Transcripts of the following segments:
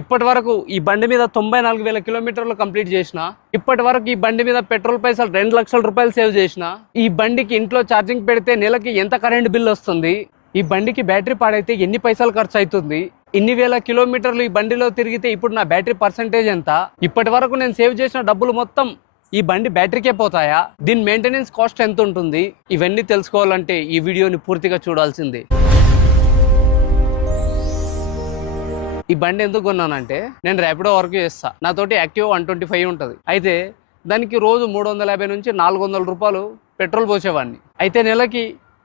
ఇప్పటి వరకు ఈ బండి మీద 94,000 కిలోమీటర్లు కంప్లీట్ చేసిన. ఇప్పటి వరకు ఈ బండి మీద పెట్రోల్ పైసలు 2 లక్షల రూపాయలు సేవ్ చేసిన. ఈ బండికి ఇంట్లో ఛార్జింగ్ పెడితే నెలకి ఎంత కరెంట్ బిల్ వస్తుంది, ఈ బండికి బ్యాటరీ పాడైతే ఎన్ని పైసలు ఖర్చు అవుతుంది, ఇన్ని వేల కిలోమీటర్లు ఈ బండిలో తిరిగితే ఇప్పుడు నా బ్యాటరీ పర్సెంటేజ్ ఎంత, ఇప్పటి వరకు నేను సేవ్ చేసిన డబ్బులు మొత్తం ఈ బండి బ్యాటరీకే పోతాయా, దీని మెయింటెనెన్స్ కాస్ట్ ఎంత ఉంటుంది, ఇవన్నీ తెలుసుకోవాలంటే ఈ వీడియోని పూర్తిగా చూడాల్సిందే. ఈ బండి ఎందుకు కొన్నానంటే, నేను ర్యాపిడో వర్క్ చేస్తా. నాతోటి యాక్టివ్ 125 ఉంటుంది. అయితే దానికి రోజు 350 నుంచి 400 రూపాయలు పెట్రోల్ పోసేవాడిని. అయితే నెలకి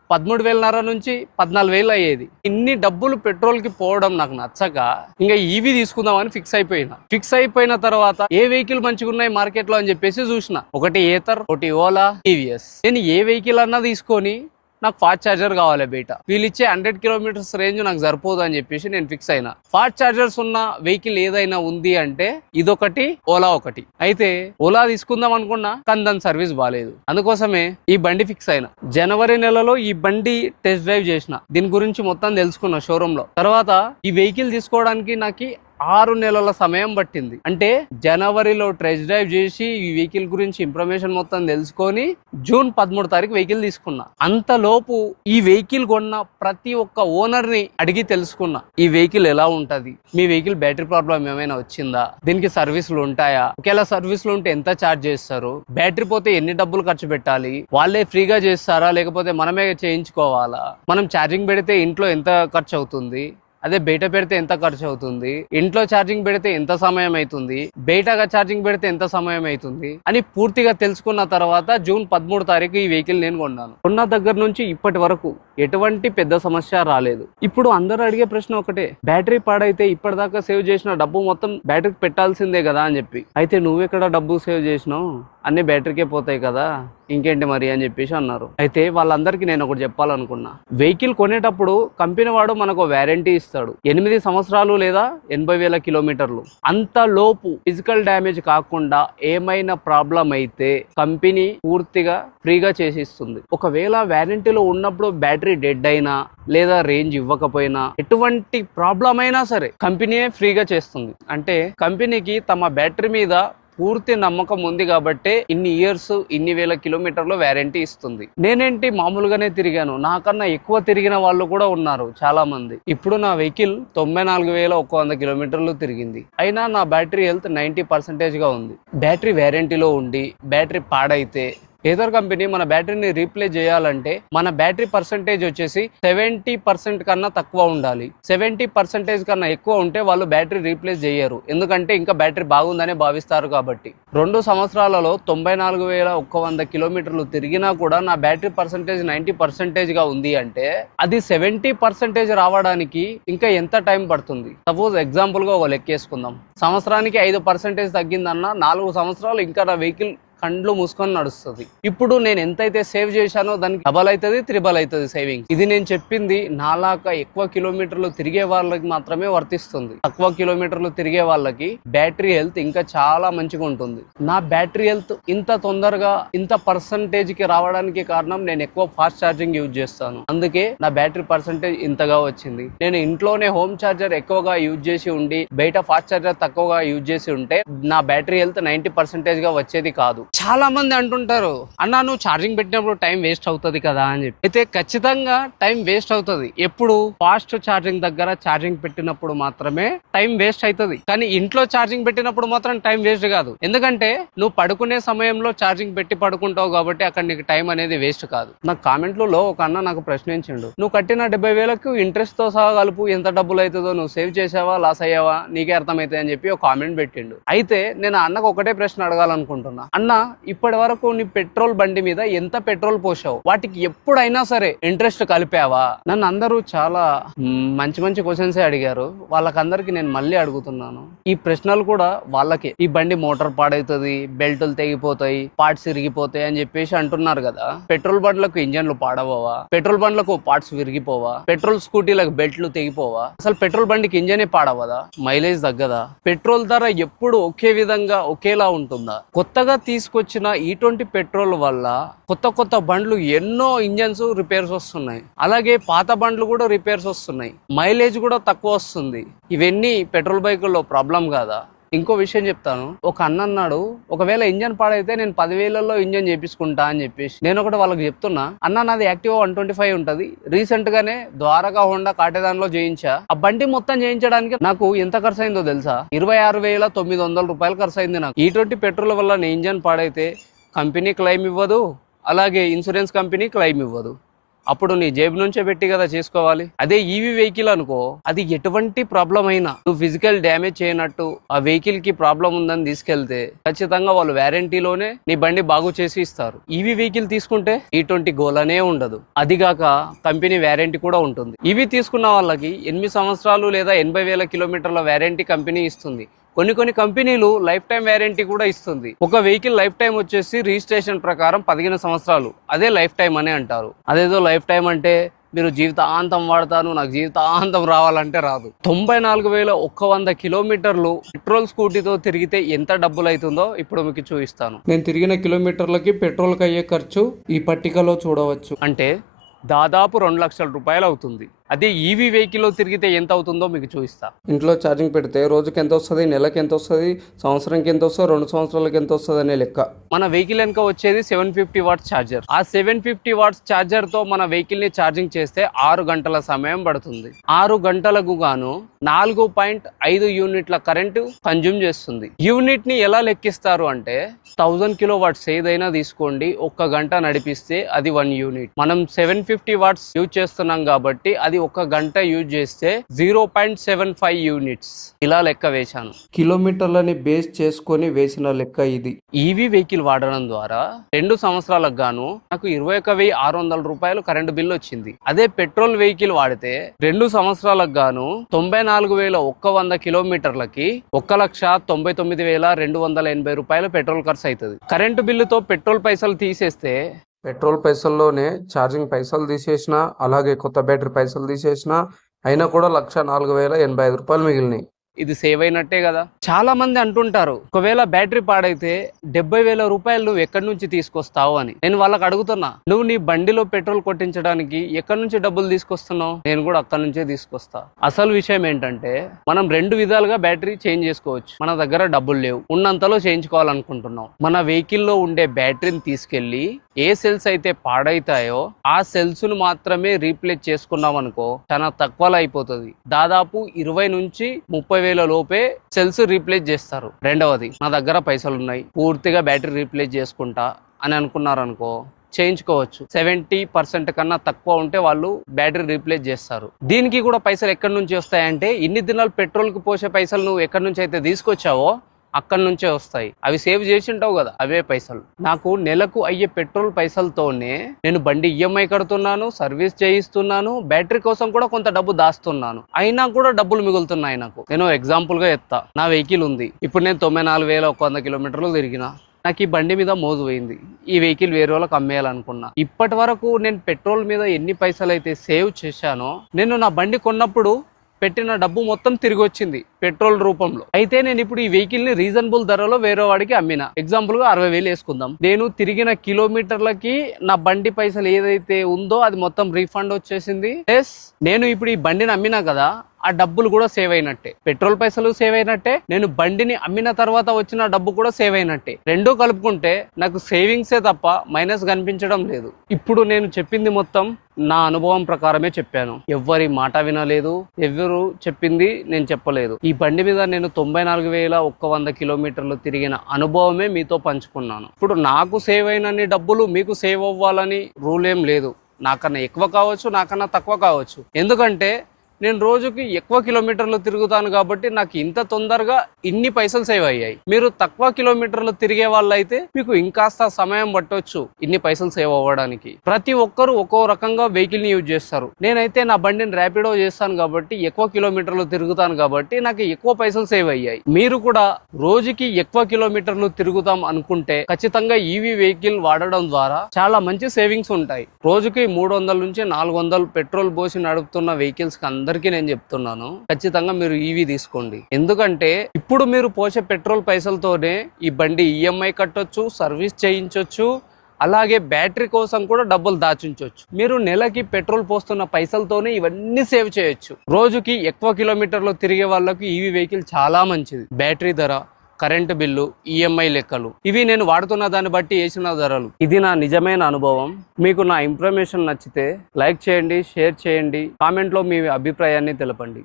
13,500 నుంచి 14,000 అయ్యేది. ఇన్ని డబ్బులు పెట్రోల్కి పోవడం నాకు నచ్చక ఇంకా ఈవీ తీసుకుందామని ఫిక్స్ అయిపోయిన తర్వాత ఏ వెహికల్ మంచిగా ఉన్నాయి మార్కెట్లో అని చెప్పేసి చూసిన. ఒకటి ఏథర్, ఒకటి ఓలా, టీవీఎస్. నేను ఏ వెహికల్ అన్నా తీసుకొని నాకు ఫాస్ట్ ఛార్జర్ కావాలి బయట. వీళ్ళు ఇచ్చే 100 కిలోమీటర్స్ రేంజ్ నాకు సరిపోదు అని చెప్పేసి నేను ఫిక్స్ అయినా. ఫాస్ట్ ఛార్జర్స్ ఉన్న వెహికల్ ఏదైనా ఉంది అంటే ఇదొకటి, ఓలా ఒకటి. అయితే ఓలా తీసుకుందాం అనుకున్నా, కానీ దాని సర్వీస్ బాగాలేదు. అందుకోసమే ఈ బండి ఫిక్స్ అయినా. జనవరి నెలలో ఈ బండి టెస్ట్ డ్రైవ్ చేసిన, దీని గురించి మొత్తం తెలుసుకున్నా షోరూమ్ లో. తర్వాత ఈ వెహికల్ తీసుకోవడానికి నాకు 6 నెలల సమయం పట్టింది. అంటే జనవరిలో టెస్ట్ డ్రైవ్ చేసి ఈ వెహికల్ గురించి ఇన్ఫర్మేషన్ మొత్తం తెలుసుకొని జూన్ 13 తారీఖు వెహికల్ తీసుకున్నా. అంతలోపు ఈ వెహికల్ కొన్న ప్రతి ఒక్క ఓనర్ ని అడిగి తెలుసుకున్నా, ఈ వెహికల్ ఎలా ఉంటది, మీ వెహికల్ బ్యాటరీ ప్రాబ్లం ఏమైనా వచ్చిందా, దీనికి సర్వీసులు ఉంటాయా, ఒకవేళ సర్వీసులు ఉంటే ఎంత ఛార్జ్ చేస్తారు, బ్యాటరీ పోతే ఎన్ని డబ్బులు ఖర్చు పెట్టాలి, వాళ్ళే ఫ్రీగా చేస్తారా లేకపోతే మనమే చేయించుకోవాలా, మనం ఛార్జింగ్ పెడితే ఇంట్లో ఎంత ఖర్చు అవుతుంది, అదే బయట పెడితే ఎంత ఖర్చు అవుతుంది, ఇంట్లో ఛార్జింగ్ పెడితే ఎంత సమయం అవుతుంది, బయటగా ఛార్జింగ్ పెడితే ఎంత సమయం అవుతుంది అని పూర్తిగా తెలుసుకున్న తర్వాత జూన్ 13 తారీఖు ఈ వెహికల్ నేను కొన్నాను. కొన్న దగ్గర నుంచి ఇప్పటి వరకు ఎటువంటి పెద్ద సమస్య రాలేదు. ఇప్పుడు అందరూ అడిగే ప్రశ్న ఒకటే, బ్యాటరీ పాడైతే ఇప్పటిదాకా సేవ్ చేసిన డబ్బు మొత్తం బ్యాటరీకి పెట్టాల్సిందే కదా అని చెప్పి. అయితే నువ్వెక్కడ డబ్బు సేవ్ చేసినావు, అన్ని బ్యాటరీకే పోతాయి కదా, ఇంకేంటి మరి అని చెప్పేసి అన్నారు. అయితే వాళ్ళందరికీ నేను ఒకటి చెప్పాలనుకున్నా, వెహికల్ కొనేటప్పుడు కంపెనీ వాడు మనకు వారంటీ ఇస్తాడు 8 సంవత్సరాలు లేదా 80,000 కిలోమీటర్లు. అంత లోపు ఫిజికల్ డ్యామేజ్ కాకుండా ఏమైనా ప్రాబ్లం అయితే కంపెనీ పూర్తిగా ఫ్రీగా చేసిస్తుంది. ఒకవేళ వారంటీలో ఉన్నప్పుడు బ్యాటరీ డెడ్ అయినా లేదా రేంజ్ ఇవ్వకపోయినా ఎటువంటి ప్రాబ్లం అయినా సరే కంపెనీయే ఫ్రీగా చేస్తుంది. అంటే కంపెనీకి తమ బ్యాటరీ మీద పూర్తి నమ్మకం ఉంది కాబట్టి ఇన్ని ఇయర్స్, ఇన్ని వేల కిలోమీటర్లు వారంటీ ఇస్తుంది. నేనేంటి మామూలుగానే తిరిగాను, నాకన్నా ఎక్కువ తిరిగిన వాళ్ళు కూడా ఉన్నారు చాలా మంది. ఇప్పుడు నా వెహికల్ 94,100 కిలోమీటర్లు తిరిగింది. అయినా నా బ్యాటరీ హెల్త్ 90% గా ఉంది. బ్యాటరీ వారంటీలో ఉండి బ్యాటరీ పాడైతే ఏదర్ కంపెనీ మన బ్యాటరీని రీప్లేస్ చేయాలంటే మన బ్యాటరీ పర్సెంటేజ్ వచ్చేసి 70% కన్నా తక్కువ ఉండాలి. 70% కన్నా ఎక్కువ ఉంటే వాళ్ళు బ్యాటరీ రీప్లేస్ చేయరు, ఎందుకంటే ఇంకా బ్యాటరీ బాగుందనే భావిస్తారు కాబట్టి. 2 సంవత్సరాలలో 94,100 కిలోమీటర్లు తిరిగినా కూడా నా బ్యాటరీ పర్సెంటేజ్ 90% గా ఉంది అంటే అది 70% రావడానికి ఇంకా ఎంత టైం పడుతుంది? సపోజ్ ఎగ్జాంపుల్ గా ఒక లెక్కేసుకుందాం, సంవత్సరానికి 5% తగ్గిందన్న 4 సంవత్సరాలు ఇంకా నా వెహికల్ కండ్లు మూసుకొని నడుస్తుంది. ఇప్పుడు నేను ఎంతైతే సేవ్ చేశానో దానికి డబల్ అవుతుంది, త్రిబల్ అవుతుంది సేవింగ్. ఇది నేను చెప్పింది నాలాగా ఎక్కువ కిలోమీటర్లు తిరిగే వాళ్ళకి మాత్రమే వర్తిస్తుంది. తక్కువ కిలోమీటర్లు తిరిగే వాళ్ళకి బ్యాటరీ హెల్త్ ఇంకా చాలా మంచిగా ఉంటుంది. నా బ్యాటరీ హెల్త్ ఇంత తొందరగా ఇంత పర్సంటేజ్ కి రావడానికి కారణం నేను ఎక్కువ ఫాస్ట్ ఛార్జింగ్ యూజ్ చేస్తాను. అందుకే నా బ్యాటరీ పర్సంటేజ్ ఇంతగా వచ్చింది. నేను ఇంట్లోనే హోమ్ ఛార్జర్ ఎక్కువగా యూజ్ చేసి ఉండి బయట ఫాస్ట్ ఛార్జర్ తక్కువగా యూజ్ చేసి ఉంటే నా బ్యాటరీ హెల్త్ 90% గా వచ్చేది కాదు. చాలా మంది అంటుంటారు, అన్నా నువ్వు ఛార్జింగ్ పెట్టినప్పుడు టైం వేస్ట్ అవుతుంది కదా అని చెప్పి. అయితే ఖచ్చితంగా టైం వేస్ట్ అవుతుంది. ఎప్పుడు? ఫాస్ట్ ఛార్జింగ్ దగ్గర ఛార్జింగ్ పెట్టినప్పుడు మాత్రమే టైం వేస్ట్ అవుతుంది. కానీ ఇంట్లో ఛార్జింగ్ పెట్టినప్పుడు మాత్రం టైం వేస్ట్ కాదు. ఎందుకంటే నువ్వు పడుకునే సమయంలో ఛార్జింగ్ పెట్టి పడుకుంటావు కాబట్టి అక్కడ నీకు టైం అనేది వేస్ట్ కాదు. నాకు కామెంట్లో ఒక అన్న నాకు ప్రశ్నించిండు, నువ్వు కట్టిన 70,000కు ఇంట్రెస్ట్ తో సహా కలుపు ఎంత డబ్బులు అవుతుందో, నువ్వు సేవ్ చేసావా లాస్ అయ్యావా నీకే అర్థమవుతుంది అని చెప్పి ఒక కామెంట్ పెట్టిండు. అయితే నేను అన్నకు ఒకటే ప్రశ్న అడగాలనుకుంటున్నా, అన్న ఇప్పటి వరకు నీ పెట్రోల్ బండి మీద ఎంత పెట్రోల్ పోసావు, వాటికి ఎప్పుడైనా సరే ఇంట్రెస్ట్ కలిపావా? నన్ను అందరూ చాలా మంచి మంచి క్వశ్చన్స్ అడిగారు. వాళ్ళకందరికి నేను మళ్ళీ అడుగుతున్నాను, ఈ ప్రశ్నలు కూడా వాళ్ళకే. ఈ బండి మోటార్ పాడవుతుంది, బెల్టులు తెగిపోతాయి, పార్ట్స్ విరిగిపోతాయి అని చెప్పేసి అంటున్నారు కదా. పెట్రోల్ బండ్లకు ఇంజన్లు పాడవా? పెట్రోల్ బండ్లకు పార్ట్స్ విరిగిపోవా? పెట్రోల్ స్కూటీలకు బెల్ట్లు తెగిపోవా? అసలు పెట్రోల్ బండికి ఇంజనే పాడవదా? మైలేజ్ తగ్గదా? పెట్రోల్ ధర ఎప్పుడు ఒకే విధంగా ఒకేలా ఉంటుందా? కొత్తగా తీసి తీసుకొచ్చిన E20 పెట్రోల్ వల్ల కొత్త కొత్త బండ్లు ఎన్నో ఇంజన్స్ రిపేర్స్ వస్తున్నాయి, అలాగే పాత బండ్లు కూడా రిపేర్స్ వస్తున్నాయి, మైలేజ్ కూడా తక్కువ వస్తుంది. ఇవన్నీ పెట్రోల్ బైకుల్లో ప్రాబ్లం కాదా? ఇంకో విషయం చెప్తాను. ఒక అన్న అన్నాడు, ఒకవేళ ఇంజన్ పాడైతే నేను 10,000లో ఇంజన్ చేపించుకుంటా అని చెప్పేసి. నేను ఒకటి వాళ్ళకి చెప్తున్నా, అన్న నాది యాక్టివా 125 ఉంటది, రీసెంట్ గానే ద్వారకా హోండా కాటేదాన్లో చేయించా. ఆ బండి మొత్తం చేయించడానికి నాకు ఎంత ఖర్చు అయిందో తెలుసా? 26,900 రూపాయలు ఖర్చు అయింది నాకు. E20 పెట్రోల్ వల్ల నా ఇంజన్ పాడైతే కంపెనీ క్లెయిమ్ ఇవ్వదు, అలాగే ఇన్సూరెన్స్ కంపెనీ క్లెయిమ్ ఇవ్వదు. అప్పుడు నీ జేబు నుంచే పెట్టి కదా చేసుకోవాలి. అదే ఈవీ వెహికల్ అనుకో, అది ఎటువంటి ప్రాబ్లం అయినా నువ్వు ఫిజికల్ డ్యామేజ్ చేయనట్టు ఆ వెహికల్ కి ప్రాబ్లం ఉందని తీసుకెళ్తే ఖచ్చితంగా వాళ్ళు వారంటీలోనే నీ బండి బాగు చేసి ఇస్తారు. ఈవీ వెహికల్ తీసుకుంటే E20 గోలనే ఉండదు, అదిగాక కంపెనీ వారంటీ కూడా ఉంటుంది. ఇవి తీసుకున్న వాళ్ళకి 8 సంవత్సరాలు లేదా 80,000 కిలోమీటర్ల వారంటీ కంపెనీ ఇస్తుంది. కొన్ని కంపెనీలు లైఫ్ టైం వారంటీ కూడా ఇస్తుంది. ఒక వెహికల్ లైఫ్ టైం వచ్చేసి రిజిస్ట్రేషన్ ప్రకారం 15 సంవత్సరాలు, అదే లైఫ్ టైం అని అంటారు. అదేదో లైఫ్ టైం అంటే మీరు జీవితాంతం వాడతాను, నాకు జీవితాంతం రావాలంటే రాదు. 94,100 కిలోమీటర్లు పెట్రోల్ స్కూటీతో తిరిగితే ఎంత డబ్బులు అవుతుందో ఇప్పుడు మీకు చూపిస్తాను. నేను తిరిగిన కిలోమీటర్లకి పెట్రోల్కి అయ్యే ఖర్చు ఈ పట్టికలో చూడవచ్చు. అంటే దాదాపు 2 లక్షల రూపాయలు అవుతుంది. అదే ఈవీ వెహికల్లో తిరిగితే ఎంత అవుతుందో మీకు చూపిస్తా. ఇంట్లో ఛార్జింగ్ పెడితే రోజుకి ఎంత వస్తుంది, నెలకి ఎంత వస్తుంది, సంవత్సరంకి ఎంత వస్తుంది, 2 సంవత్సరాలకి ఎంత వస్తుంది అనే లెక్క. మన వెహికల్ వెనుక వచ్చేది 750 వాట్స్ ఛార్జర్. ఆ 750 వాట్స్ ఛార్జర్ తో మన వెహికల్ ని ఛార్జింగ్ చేస్తే 6 గంటల సమయం పడుతుంది. 6 గంటలకు గాను 4.5 యూనిట్ల కరెంటు కన్జ్యూమ్ చేస్తుంది. యూనిట్ ని ఎలా లెక్కిస్తారు అంటే 1000 కిలో వాట్స్ ఏదైనా తీసుకోండి, 1 గంట నడిపిస్తే అది 1 యూనిట్. మనం 750 వాట్స్ యూజ్ చేస్తున్నాం కాబట్టి అది 1 గంట యూజ్ చేస్తే 0.75 యూనిట్స్. ఇలా లెక్క వేశాను, కిలోమీటర్లని బేస్ చేసుకొని వేసిన లెక్క ఇది. ఈవీ వెహికల్ వాడడం ద్వారా 2 సంవత్సరాలకు గాను నాకు 21,600 రూపాయలు కరెంటు బిల్లు వచ్చింది. అదే పెట్రోల్ వెహికల్ వాడితే 2 సంవత్సరాలకు గాను 94,100 కిలోమీటర్లకి 1,99,280 రూపాయలు పెట్రోల్ ఖర్చు అవుతుంది. కరెంటు బిల్లుతో పెట్రోల్ పైసలు తీసేస్తే, పెట్రోల్ పైసల్లోనే ఛార్జింగ్ పైసలు తీసేసిన, అలాగే కొత్త బ్యాటరీ పైసలు తీసేసిన, అయినా కూడా 1,04,085 రూపాయలు మిగిలినాయి. ఇది సేవ్ అయినట్టే కదా. చాలా మంది అంటుంటారు, ఒకవేళ బ్యాటరీ పాడైతే 70,000 రూపాయలు నువ్వు ఎక్కడి నుంచి తీసుకొస్తావు అని. నేను వాళ్ళకి అడుగుతున్నా, నువ్వు నీ బండిలో పెట్రోల్ కొట్టించడానికి ఎక్కడి నుంచి డబ్బులు తీసుకొస్తున్నావు? నేను కూడా అక్కడి నుంచే తీసుకొస్తా. అసలు విషయం ఏంటంటే మనం 2 విధాలుగా బ్యాటరీ చేంజ్ చేసుకోవచ్చు. మన దగ్గర డబ్బులు లేవు, ఉన్నంతలో చేయించుకోవాలనుకుంటున్నాం. మన వెహికల్లో ఉండే బ్యాటరీని తీసుకెళ్లి ఏ సెల్స్ అయితే పాడైతాయో ఆ సెల్స్ ను మాత్రమే రీప్లేస్ చేసుకున్నాం అనుకో, చాలా తక్కువలో అయిపోతుంది. దాదాపు 20 నుంచి 30,000 లోపే సెల్స్ రీప్లేస్ చేస్తారు. రెండవది, నా దగ్గర పైసలు ఉన్నాయి, పూర్తిగా బ్యాటరీ రీప్లేస్ చేసుకుంటా అని అనుకున్నారనుకో, చేయించుకోవచ్చు. 70% కన్నా తక్కువ ఉంటే వాళ్ళు బ్యాటరీ రీప్లేస్ చేస్తారు. దీనికి కూడా పైసలు ఎక్కడి నుంచి వస్తాయంటే, ఇన్ని దినాలు పెట్రోల్ కి పోసే పైసలు నువ్వు ఎక్కడి నుంచి అయితే తీసుకొచ్చావో అక్కడి నుంచే వస్తాయి. అవి సేవ్ చేసి ఉంటావు కదా, అవే పైసలు. నాకు నెలకు అయ్యే పెట్రోల్ పైసలతోనే నేను బండి ఈఎంఐ కడుతున్నాను, సర్వీస్ చేయిస్తున్నాను, బ్యాటరీ కోసం కూడా కొంత డబ్బు దాస్తున్నాను, అయినా కూడా డబ్బులు మిగులుతున్నాయి నాకు. నేను ఎగ్జాంపుల్ గా చెప్తా. నా వెహికల్ ఉంది, ఇప్పుడు నేను 94,100 కిలోమీటర్లు తిరిగిన. నాకు ఈ బండి మీద మోజు పోయింది, ఈ వెహికల్ వేరే వాళ్ళకి అమ్మేయాలనుకున్నా. ఇప్పటి వరకు నేను పెట్రోల్ మీద ఎన్ని పైసలు అయితే సేవ్ చేశానో, నేను నా బండి కొన్నప్పుడు పెట్టిన డబ్బు మొత్తం తిరిగి వచ్చింది పెట్రోల్ రూపంలో. అయితే నేను ఇప్పుడు ఈ వెహికల్ ని రీజనబుల్ ధరలో వేరే వాడికి అమ్మిన. ఎగ్జాంపుల్ గా 60,000 వేసుకుందాం. నేను తిరిగిన కిలోమీటర్లకి నా బండి పైసలు ఏదైతే ఉందో అది మొత్తం రీఫండ్ వచ్చేసింది. ప్లస్ నేను ఇప్పుడు ఈ బండిని అమ్మినా కదా, ఆ డబ్బులు కూడా సేవ్ అయినట్టే. పెట్రోల్ పైసలు సేవ్ అయినట్టే, నేను బండిని అమ్మిన తర్వాత వచ్చిన డబ్బు కూడా సేవ్ అయినట్టే. రెండూ కలుపుకుంటే నాకు సేవింగ్సే తప్ప మైనస్ కనిపించడం లేదు. ఇప్పుడు నేను చెప్పింది మొత్తం నా అనుభవం ప్రకారమే చెప్పాను, ఎవ్వరి మాట వినలేదు, ఎవరు చెప్పింది నేను చెప్పలేదు. ఈ బండి మీద నేను 94,100 కిలోమీటర్లు తిరిగిన అనుభవమే మీతో పంచుకున్నాను. ఇప్పుడు నాకు సేవ్ అయినన్ని డబ్బులు మీకు సేవ్ అవ్వాలని రూల్ ఏం లేదు. నాకన్నా ఎక్కువ కావచ్చు, నాకన్నా తక్కువ కావచ్చు. ఎందుకంటే నేను రోజుకి ఎక్కువ కిలోమీటర్లు తిరుగుతాను కాబట్టి నాకు ఇంత తొందరగా ఇన్ని పైసలు సేవ్ అయ్యాయి. మీరు తక్కువ కిలోమీటర్లు తిరిగే వాళ్ళు అయితే మీకు ఇంకాస్త సమయం పట్టొచ్చు ఇన్ని పైసలు సేవ్ అవ్వడానికి. ప్రతి ఒక్కరు ఒక్కో రకంగా వెహికల్ ని యూజ్ చేస్తారు. నేనైతే నా బండిని ర్యాపిడో చేస్తాను కాబట్టి ఎక్కువ కిలోమీటర్లు తిరుగుతాను కాబట్టి నాకు ఎక్కువ పైసలు సేవ్ అయ్యాయి. మీరు కూడా రోజుకి ఎక్కువ కిలోమీటర్లు తిరుగుతాం అనుకుంటే ఖచ్చితంగా ఈవీ వెహికల్ వాడడం ద్వారా చాలా మంచి సేవింగ్స్ ఉంటాయి. రోజుకి 300 నుంచి 400 పెట్రోల్ పోసి నడుపుతున్న వెహికల్స్ కి అందరికీ నేను చెప్తున్నాను, ఖచ్చితంగా మీరు ఈవీ తీసుకోండి. ఎందుకంటే ఇప్పుడు మీరు పోసే పెట్రోల్ పైసలతోనే ఈ బండి ఈఎంఐ కట్టొచ్చు, సర్వీస్ చేయించవచ్చు, అలాగే బ్యాటరీ కోసం కూడా డబ్బులు దాచుంచవచ్చు. మీరు నెలకి పెట్రోల్ పోస్తున్న పైసలతోనే ఇవన్నీ సేవ్ చేయొచ్చు. రోజుకి ఎక్కువ కిలోమీటర్లు తిరిగే వాళ్ళకి ఈవీ వెహికల్ చాలా మంచిది. బ్యాటరీ ధర, కరెంటు బిల్లు, ఈఎంఐ లెక్కలు, ఇవి నేను వాడుతున్న దాన్ని బట్టి వేసిన ధరలు. ఇది నా నిజమైన అనుభవం. మీకు నా ఇన్ఫర్మేషన్ నచ్చితే లైక్ చేయండి, షేర్ చేయండి, కామెంట్లో మీ అభిప్రాయాన్ని తెలపండి.